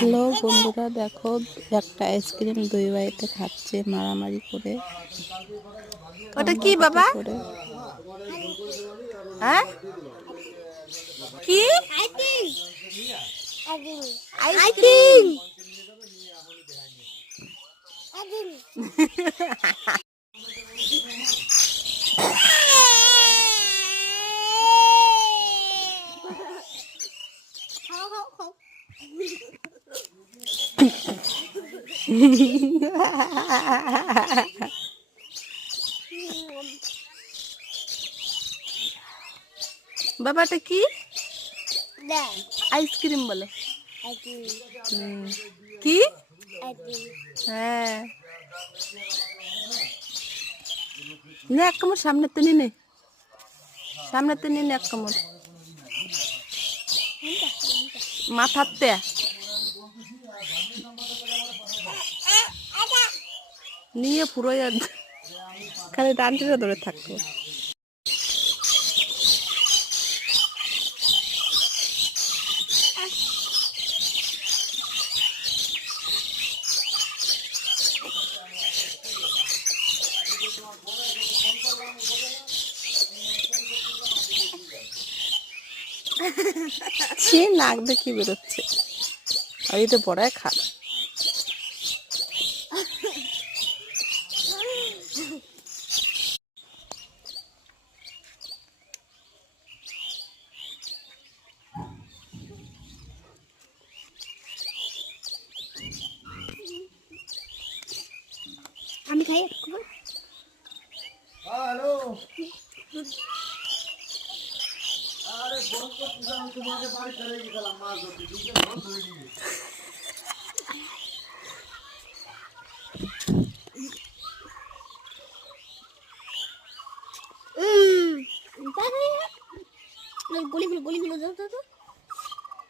Hello বন্ধুরা, দেখো একটা আইসক্রিম দুই ভাইতে খাচ্ছে মারামারি করে। ওটা কি বাবা? করে হ্যাঁ কি আইসক্রিম? বাবাটা কি? আইসক্রিম বলো। কি? হ্যাঁ, নে এক কামড় সামনেতে নে, সামনেতে নে এক কামড় মাথাতে নিয়ে পুরো খালি ডান্টিটা ধরে থাকতো। সে নাক দেখি বেরোচ্ছে, আর এটা বড়াই খা। আমি খাই। হ্যালো, আরে বন্ধ তোমাকে বাড়ি চলে গেলাম মাছ ধরতে, দুটো বন্ধ হয়ে গেছে। গলিগুলো যাও তো।